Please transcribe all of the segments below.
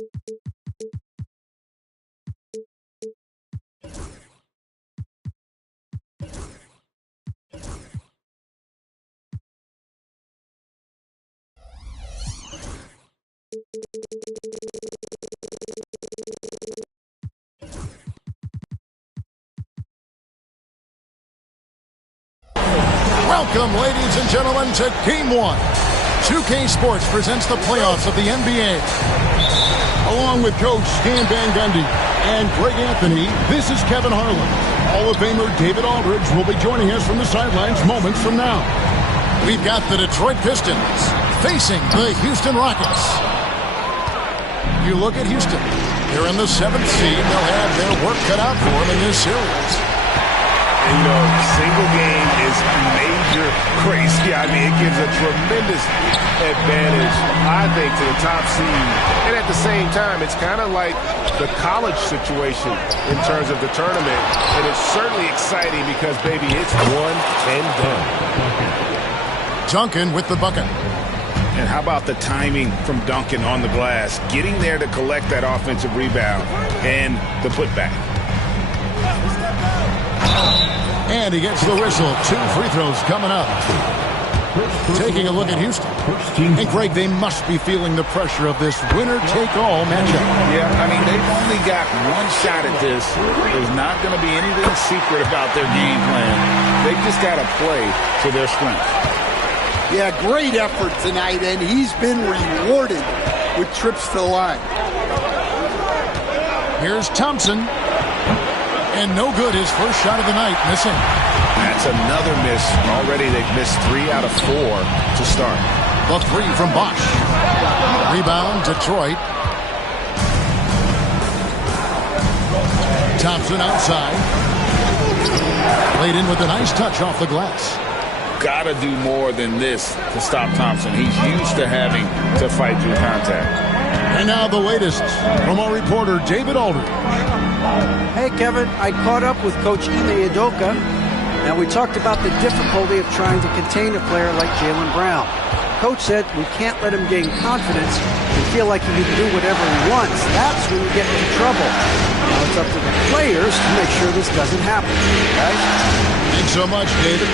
Welcome, ladies and gentlemen, to Game 1. 2K Sports presents the playoffs of the NBA. Along with Coach Stan Van Gundy and Greg Anthony, this is Kevin Harlan. Hall of Famer David Aldridge will be joining us from the sidelines moments from now. We've got the Detroit Pistons facing the Houston Rockets. You look at Houston. They're in the 7th seed. They'll have their work cut out for them in this series. And, you know, single game is major crazy. I mean, it gives a tremendous advantage, I think, to the top seed. And at the same time, it's kind of like the college situation in terms of the tournament. And it's certainly exciting because, baby, it's one and done. Duncan with the bucket. And how about the timing from Duncan on the glass, getting there to collect that offensive rebound and the putback. And he gets the whistle. 2 free throws coming up. Taking a look at Houston. And Greg, they must be feeling the pressure of this winner-take-all matchup. Yeah, I mean, they've only got one shot at this. There's not going to be anything secret about their game plan. They've just got to play to their strengths. Yeah, great effort tonight, and he's been rewarded with trips to the line. Here's Thompson. And no good, his first shot of the night, missing. That's another miss. Already they've missed 3 out of 4 to start. The 3 from Bosch. Rebound, Detroit. Thompson outside. Laid in with a nice touch off the glass. Got to do more than this to stop Thompson. He's used to having to fight through contact. And now the latest from our reporter, David Aldridge. Hey, Kevin, I caught up with Coach Ime Udoka, and we talked about the difficulty of trying to contain a player like Jaylen Brown. Coach said we can't let him gain confidence and feel like he can do whatever he wants. That's when you get into trouble. Now it's up to the players to make sure this doesn't happen. Right? Thanks so much, David.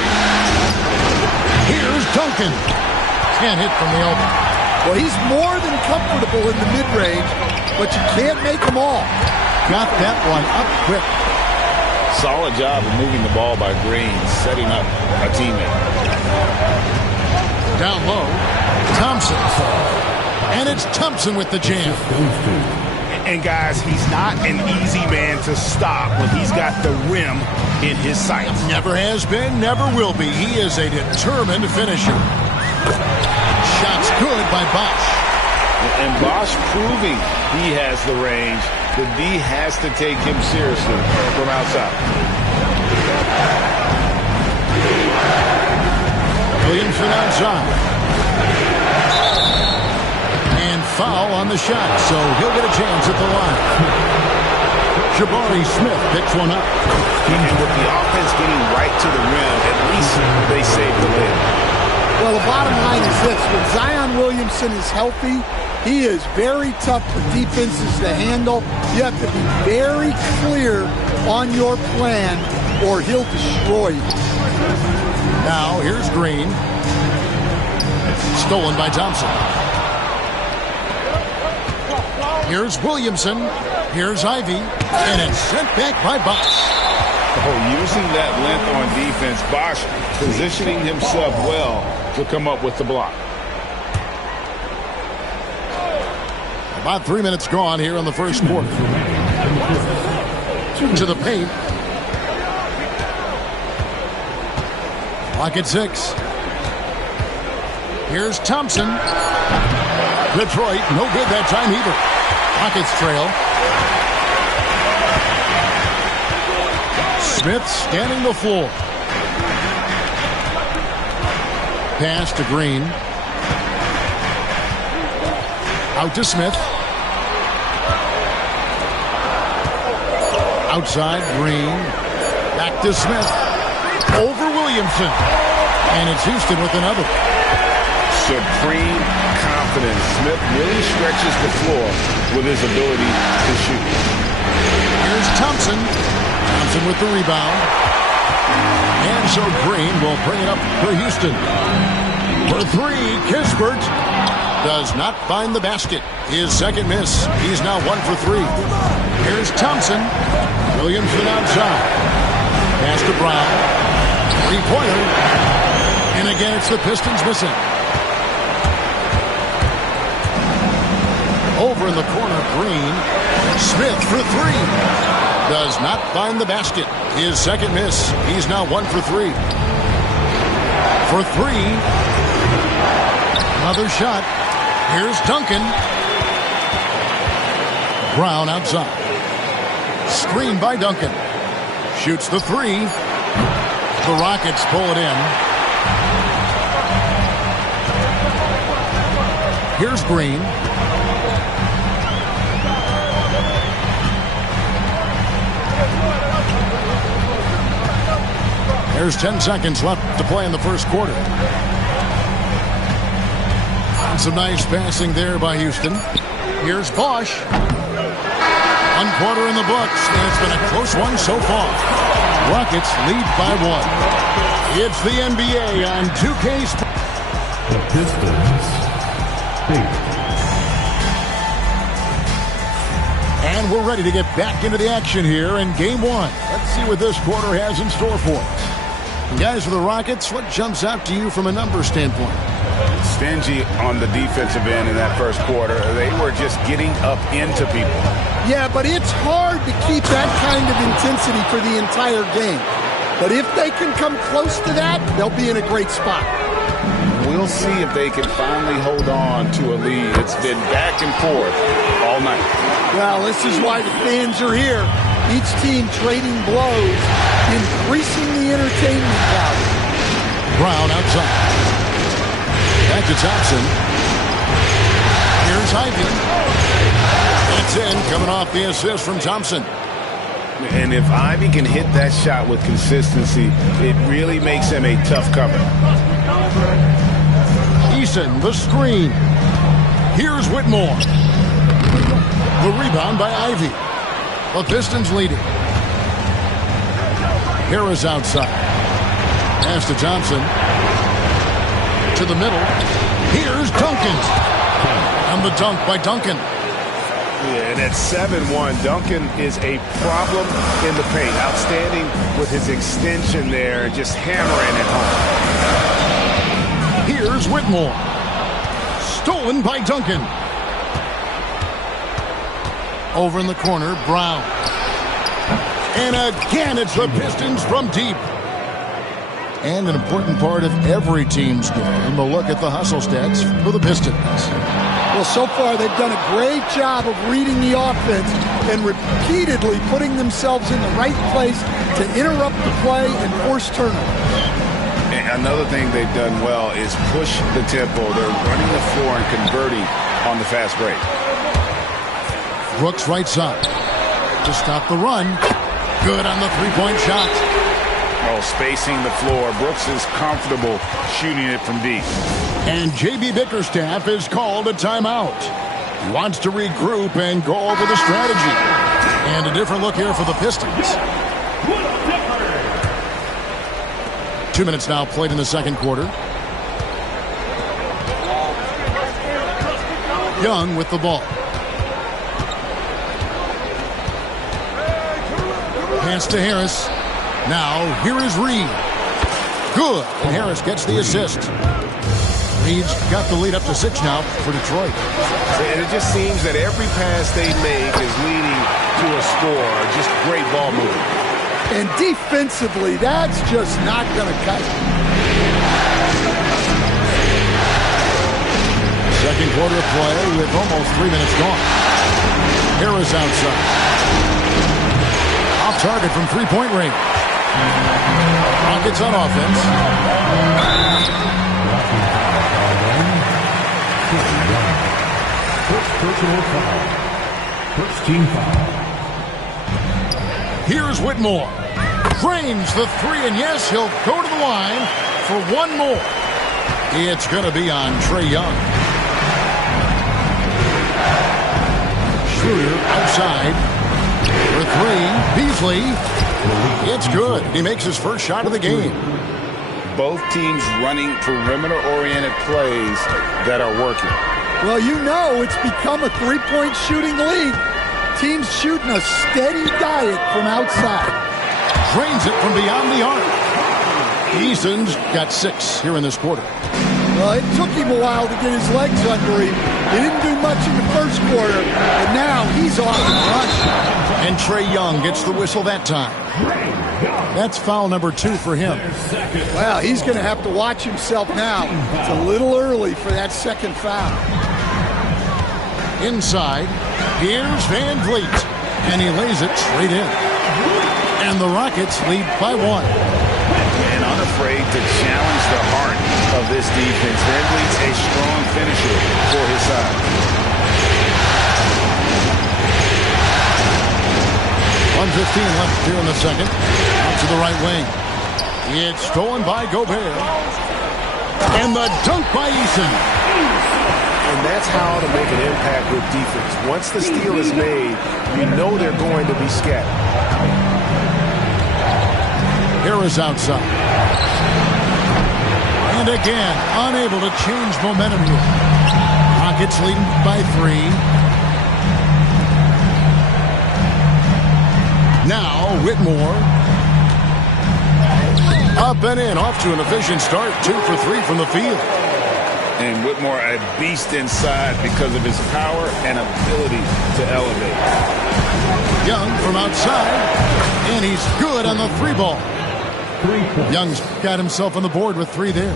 Here's Duncan. Can't hit from the elbow. Well, he's more than comfortable in the mid-range, but you can't make them all. Got that one up quick. Solid job of moving the ball by Green, setting up a teammate. Down low, Thompson. And it's Thompson with the jam. And guys, he's not an easy man to stop when he's got the rim in his sights. Never has been, never will be. He is a determined finisher. Shots good by Bosch. And Bosch proving he has the range. The D has to take him seriously from outside. Williamson outside. And foul on the shot, so he'll get a chance at the line. Jabari Smith picks one up. And with the offense getting right to the rim, at least they saved the win. Well, the bottom line is this. When Zion Williamson is healthy, he is very tough for defenses to handle. You have to be very clear on your plan or he'll destroy you. Now, here's Green. Stolen by Thompson. Here's Williamson. Here's Ivy. And it's sent back by Bosch. Oh, using that length on defense, Bosch positioning himself well to come up with the block. About 3 minutes gone here in the first quarter. To the paint. Clock at 6. Here's Thompson. Detroit, no good that time either. Rockets trail. Smith scanning the floor. Pass to Green. Out to Smith. Outside, Green. Back to Smith. Over Williamson. And it's Houston with another. Supreme confidence. Smith really stretches the floor with his ability to shoot. Here's Thompson. Thompson with the rebound. And so Green will bring it up for Houston. For three, Kispert does not find the basket. His second miss. He's now 1 for 3. Here's Thompson. Williamson outside. Pass to Brown. Three-pointer. And again, it's the Pistons missing. Over in the corner, Green. Smith for 3. Does not find the basket. His second miss. He's now 1 for 3. For 3. Another shot. Here's Duncan. Brown outside. Screen by Duncan. Shoots the 3. The Rockets pull it in. Here's Green. There's 10 seconds left to play in the first quarter. And some nice passing there by Houston. Here's Bosch. 1 quarter in the books, and it's been a close one so far. Rockets lead by 1. It's the NBA on 2K Sports. The Pistons lead. And we're ready to get back into the action here in Game 1. Let's see what this quarter has in store for us. And guys, for the Rockets, what jumps out to you from a number standpoint? Stingy on the defensive end in that first quarter. They were just getting up into people. Yeah, but it's hard to keep that kind of intensity for the entire game. But if they can come close to that, they'll be in a great spot. We'll see if they can finally hold on to a lead. It's been back and forth all night. Well, this is why the fans are here. Each team trading blows, increasing the entertainment value. Brown outside. Back to Thompson. Here's Ivy. It's in, coming off the assist from Thompson. And if Ivy can hit that shot with consistency, it really makes him a tough cover. Eason, the screen. Here's Whitmore. The rebound by Ivy. The Pistons leading. Harris outside. Pass to Thompson. To the middle. Here's Duncan. And the dunk by Duncan. Yeah, and at 7-1, Duncan is a problem in the paint. Outstanding with his extension there and just hammering it home. Here's Whitmore. Stolen by Duncan. Over in the corner, Brown. And again, it's the Pistons from deep. And an important part of every team's game, a look at the hustle stats for the Pistons. Well, so far they've done a great job of reading the offense and repeatedly putting themselves in the right place to interrupt the play and force turnovers. And another thing they've done well is push the tempo. They're running the floor and converting on the fast break. Brooks right side to stop the run. Good on the three-point shot. Oh, spacing the floor. Brooks is comfortable shooting it from deep. And J.B. Bickerstaff is called a timeout. He wants to regroup and go over the strategy. And a different look here for the Pistons. 2 minutes now played in the second quarter. Young with the ball. Pass to Harris. Now, here is Reed. Good. And Harris gets the assist. Reed's got the lead up to 6 now for Detroit. And it just seems that every pass they make is leading to a score. Just great ball movement. And defensively, that's just not going to cut it. Second quarter of play with almost 3 minutes gone. Harris outside. Off target from three-point range. Rockets on offense. First personal foul. First team foul. Here's Whitmore. Frames the three, and yes, he'll go to the line for one more. It's going to be on Trae Young. Schroeder outside. For three, Beasley. It's good. He makes his first shot of the game. Both teams running perimeter-oriented plays that are working. Well, you know it's become a three-point shooting league. Teams shooting a steady diet from outside. Drains it from beyond the arc. Eason's got 6 here in this quarter. Well, it took him a while to get his legs under him. He didn't do much in the first quarter, but now he's off and running. And Trae Young gets the whistle that time. That's foul number 2 for him. Well, he's going to have to watch himself now. It's a little early for that second foul. Inside, here's Van Vliet, and he lays it straight in. And the Rockets lead by 1. And unafraid to challenge the heart of this defense. Van Vliet's a strong finisher for his side. 1:15 left here in the second. Out to the right wing. It's stolen by Gobert. And the dunk by Eason. And that's how to make an impact with defense. Once the steal is made, you know they're going to be scattered. Harris outside. And again, unable to change momentum here. Rockets leading by 3. Now, Whitmore. Up and in, off to an efficient start. 2 for 3 from the field. And Whitmore a beast inside because of his power and ability to elevate. Young from outside. And he's good on the 3 ball. Young's got himself on the board with 3 there.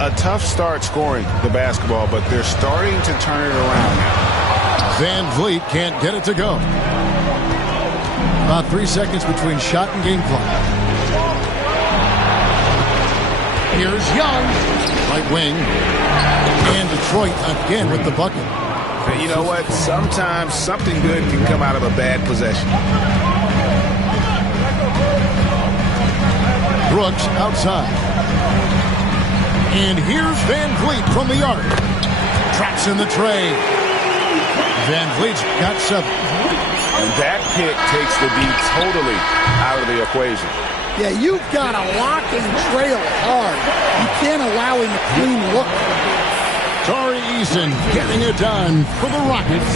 A tough start scoring the basketball, but they're starting to turn it around now. Van Vliet can't get it to go. About 3 seconds between shot and game clock. Here's Young. Right wing. And Detroit again with the bucket. You know what? Sometimes something good can come out of a bad possession. Brooks outside. And here's Van Vliet from the arc. Traps in the tray. Van Vliet's got 7. And that pick takes the D totally out of the equation. Yeah, you've got to lock and trail hard. You can't allow him a clean look. Tari Eason getting it done for the Rockets.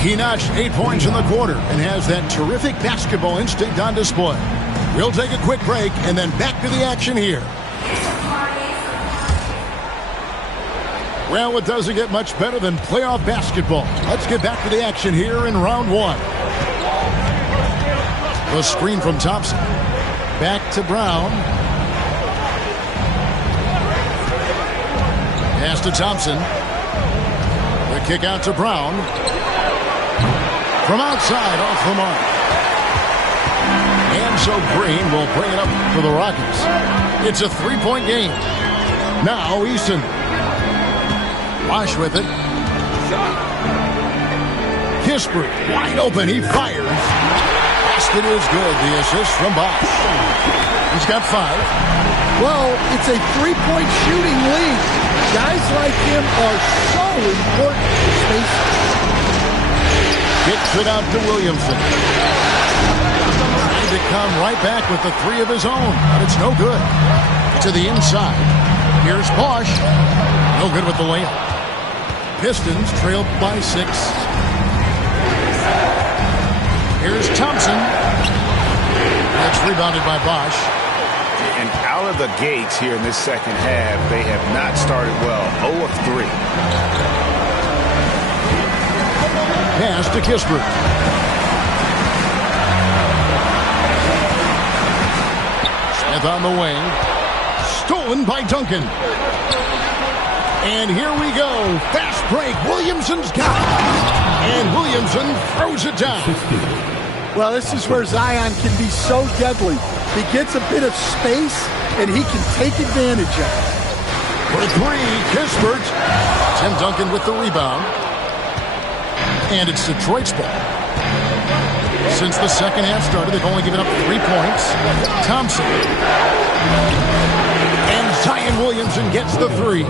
He notched 8 points in the quarter and has that terrific basketball instinct on display. We'll take a quick break and then back to the action here. Well, it doesn't get much better than playoff basketball. Let's get back to the action here in round 1. The screen from Thompson. Back to Brown. Pass to Thompson. The kick out to Brown. From outside, off the mark. And so Green will bring it up for the Rockets. It's a 3-point game. Now Easton. Bosh with it. Kispert wide open. He fires. Basket is good. The assist from Bosh. He's got 5. Well, it's a 3-point shooting lead. Guys like him are so important for spacing. Kicks it out to Williamson. Trying to come right back with the 3 of his own, but it's no good. To the inside. Here's Bosh. No good with the layup. Pistons trailed by 6. Here's Thompson. That's rebounded by Bosh. And out of the gates here in this second half, they have not started well. 0 of 3. Pass to Kispert. Smith on the wing. Stolen by Duncan. And here we go. Fast break. Williamson's got it. And Williamson throws it down. Well, this is where Zion can be so deadly. He gets a bit of space, and he can take advantage of it. For 3, Kispert. Tim Duncan with the rebound. And it's Detroit's ball. Since the second half started, they've only given up 3 points. Thompson. And Zion Williamson gets the 3.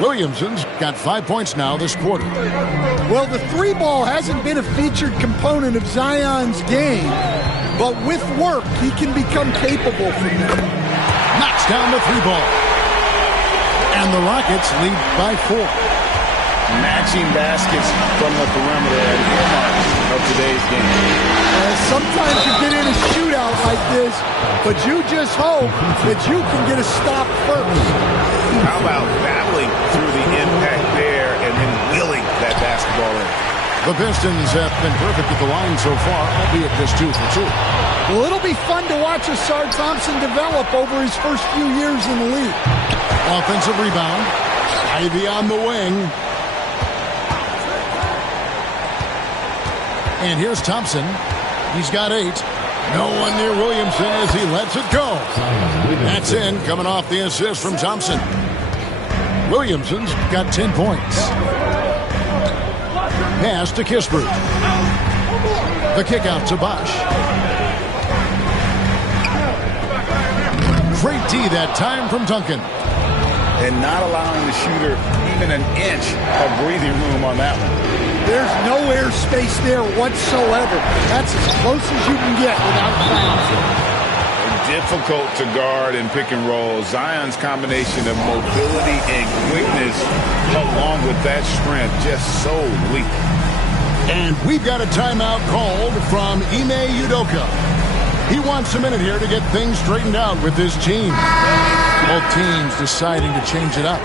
Williamson's got 5 points now this quarter. Well, the three ball hasn't been a featured component of Zion's game, but with work, he can become capable from there. Knocks down the three ball. And the Rockets lead by 4. Matching baskets from the perimeter at the earmark of today's game. Sometimes you get in a shootout like this, but you just hope that you can get a stop first. How about battling through the impact there and then wheeling that basketball in? The Pistons have been perfect at the line so far, albeit just 2 for 2. Well, it'll be fun to watch Ausar Thompson develop over his first few years in the league. Offensive rebound. Ivy on the wing. And here's Thompson. He's got 8. No one near Williamson as he lets it go. That's in, coming off the assist from Thompson. Williamson's got 10 points. Pass to Kispert. The kick out to Bosch. Great D that time from Duncan. And not allowing the shooter even an inch of breathing room on that one. There's no air space there whatsoever. That's as close as you can get without fouling. Difficult to guard and pick and roll. Zion's combination of mobility and quickness along with that strength just so weak. And we've got a timeout called from Ime Udoka. He wants a minute here to get things straightened out with his team. Both teams deciding to change it up.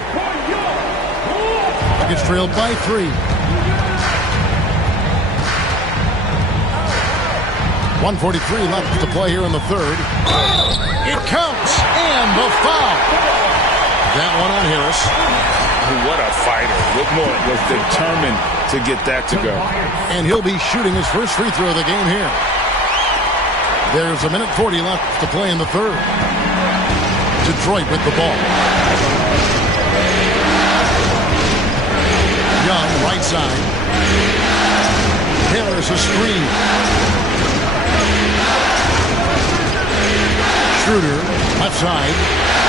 Gets trailed by 3. 1:43 left to play here in the third. It counts, and the foul. That one on Harris. What a fighter. Whitmore was determined to get that to go. And he'll be shooting his first free throw of the game here. There's 1:40 left to play in the third. Detroit with the ball. Young, right side. Harris a screen. Schroeder, left side.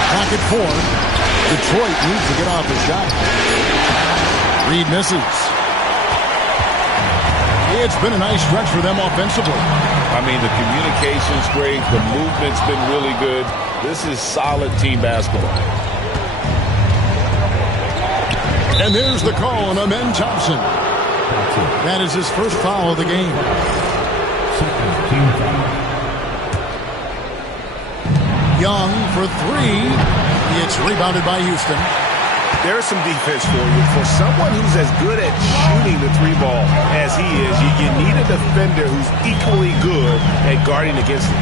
Clock at 4. Detroit needs to get off the shot. Reed misses. It's been a nice stretch for them offensively. I mean, the communication's great. The movement's been really good. This is solid team basketball. And there's the call on Amen Thompson. That is his first foul of the game. Second team foul. Young for 3. It's rebounded by Houston. There's some defense for you. For someone who's as good at shooting the three ball as he is, you need a defender who's equally good at guarding against him.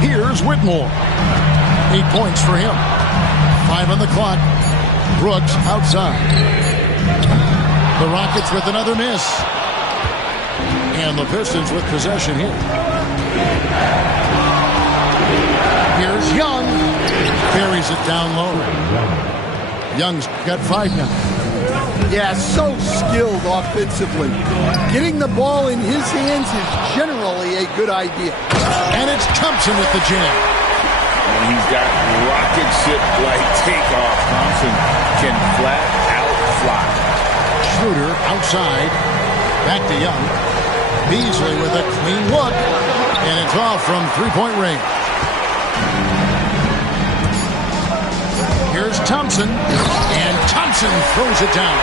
Here's Whitmore. 8 points for him. 5 on the clock. Brooks outside. The Rockets with another miss. And the Pistons with possession here. Here's Young. Buries it down low. Young's got 5 now. Yeah, so skilled offensively. Getting the ball in his hands is generally a good idea. And it's Thompson with the jam. And he's got rocket ship-like takeoff. Thompson can flat out fly. Schroeder outside. Back to Young. Beasley with a clean look. And it's off from three-point range. Here's Thompson. And Thompson throws it down.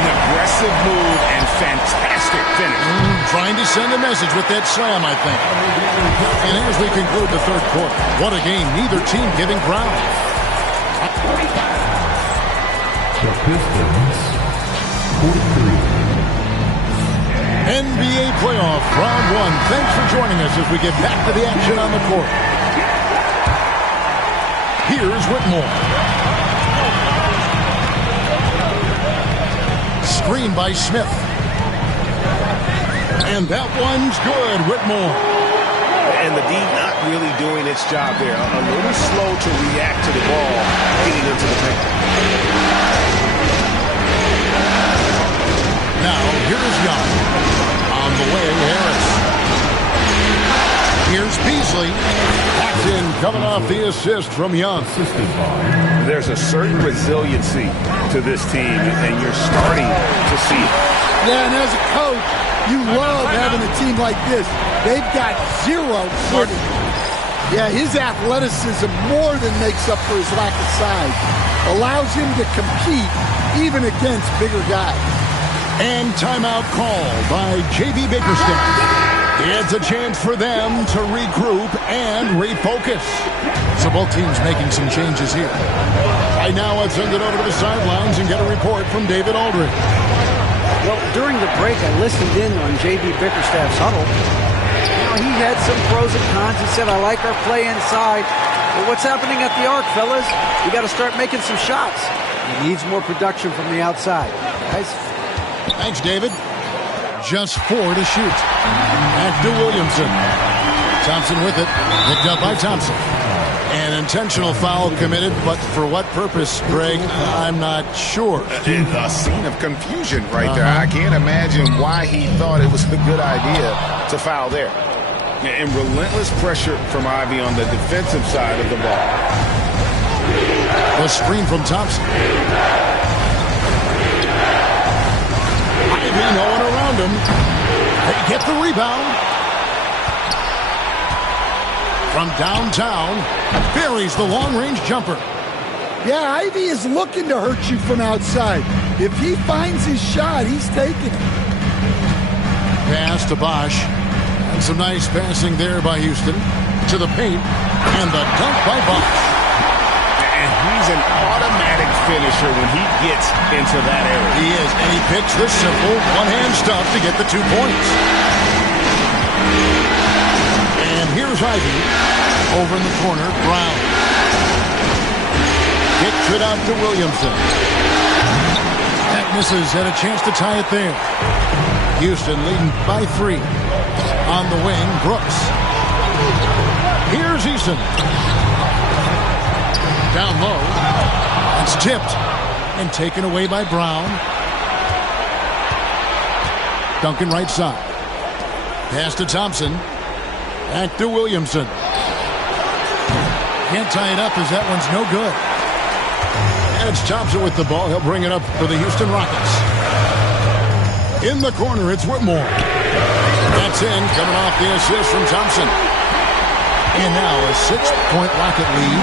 An aggressive move and fantastic finish. Trying to send a message with that slam, I think. And as we conclude the third quarter, what a game. Neither team giving ground. The Pistons, 43. NBA playoff round 1. Thanks for joining us as we get back to the action on the court. Here's Whitmore. Screen by Smith. And that one's good, Whitmore. And the D not really doing its job there. A little slow to react to the ball getting into the paint. Now, here's Young. On the way, Harris. Here's Beasley. That's in, coming off the assist from Young. Assisted by There's a certain resiliency to this team, and you're starting to see it. Yeah, and as a coach, you love having a team like this. They've got zero quitting. Yeah, his athleticism more than makes up for his lack of size. Allows him to compete even against bigger guys. And timeout called by J.B. Bickerstaff. It's a chance for them to regroup and refocus. So both teams making some changes here. Right now, let's send it over to the sidelines and get a report from David Aldridge. Well, during the break, I listened in on J.B. Bickerstaff's huddle. You know, he had some pros and cons. He said, I like our play inside. But what's happening at the arc, fellas? We got to start making some shots. He needs more production from the outside. Guys. Thanks, David. Just 4 to shoot. Back to Williamson. Thompson with it. Picked up by Thompson. An intentional foul committed, but for what purpose, Greg? I'm not sure. A scene of confusion right there. I can't imagine why he thought it was a good idea to foul there. And relentless pressure from Ivy on the defensive side of the ball. The screen from Thompson. Ivy, no one around him. They get the rebound. From downtown, buries the long-range jumper. Yeah, Ivy is looking to hurt you from outside. If he finds his shot, he's taking it. Pass to Bosch. And some nice passing there by Houston. To the paint. And the dunk by Bosch. And he's an automatic finisher when he gets into that area. He is, and he picks the simple one-hand stuff to get the 2 points. And here's Ivy. Over in the corner, Brown. Kicks it out to Williamson. That misses, had a chance to tie it there. Houston leading by 3. On the wing, Brooks. Here's Eason. Down low. It's tipped and taken away by Brown. Duncan right side. Pass to Thompson. Back to Williamson. Can't tie it up as that one's no good. And it's Thompson with the ball. He'll bring it up for the Houston Rockets. In the corner, it's Whitmore. That's in, coming off the assist from Thompson. And now a 6-point Rocket lead.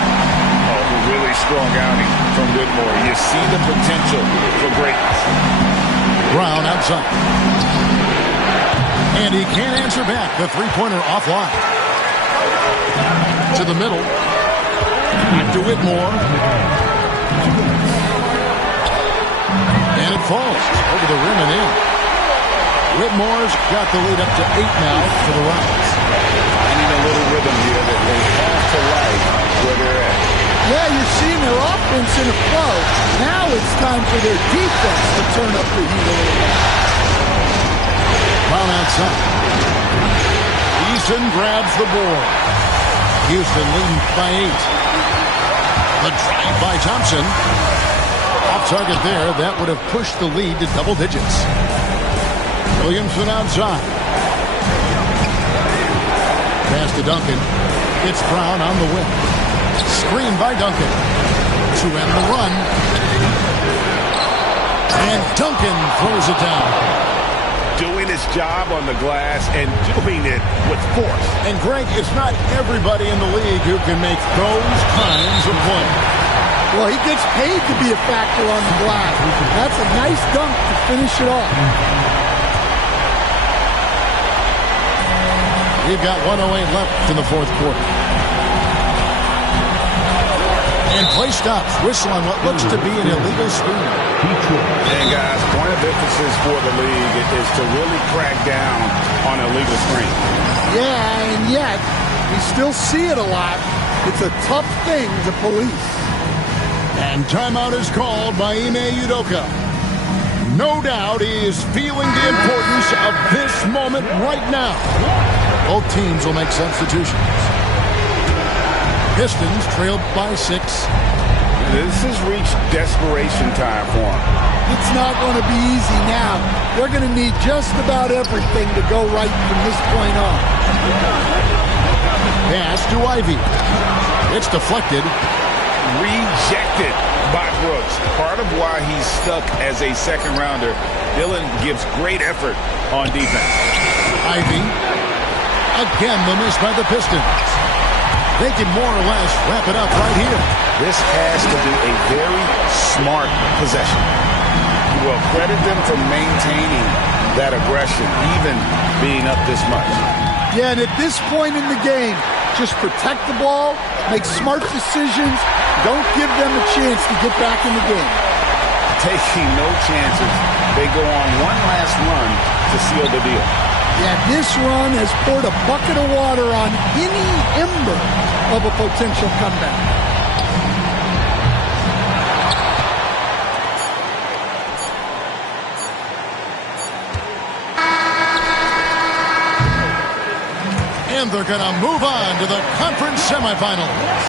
Really strong outing from Whitmore. You see the potential for greatness. Brown outside. And he can't answer back. The three-pointer offline. To the middle. Back to Whitmore. And it falls over the rim and in. Whitmore's got the lead up to 8 now for the Rockets. Finding a little rhythm here that they have to like where they're at. Yeah, you're seeing their offense in a flow. Now it's time for their defense to turn up the heat a little bit. Brown outside. Eason grabs the board. Houston leading by 8. The drive by Thompson. Off target there. That would have pushed the lead to double digits. Williamson outside. Pass to Duncan. It's Brown on the wing. Screen by Duncan. To end the run. And Duncan throws it down. Doing his job on the glass and doing it with force. And Greg, it's not everybody in the league who can make those kinds of plays. Well, he gets paid to be a factor on the glass. That's a nice dunk to finish it off. We've got 1:08 left in the fourth quarter. And play stops. Whistle on what looks to be an illegal screen. And guys, point of emphasis for the league is to really crack down on illegal screen. Yeah, and yet we still see it a lot. It's a tough thing to police. And timeout is called by Ime Udoka. No doubt he is feeling the importance of this moment right now. Both teams will make substitutions. Pistons trailed by 6. This has reached desperation time for them. It's not going to be easy now. They're going to need just about everything to go right from this point on. Pass to Ivey. It's deflected. Rejected by Brooks. Part of why he's stuck as a second rounder. Dillon gives great effort on defense. Ivey. Again, the miss by the Pistons. They can more or less wrap it up right here. This has to be a very smart possession. Well, credit them for maintaining that aggression, even being up this much. Yeah, and at this point in the game, just protect the ball, make smart decisions, don't give them a chance to get back in the game. Taking no chances. They go on one last run to seal the deal. Yeah, this run has poured a bucket of water on any ember of a potential comeback. And they're going to move on to the conference semifinals.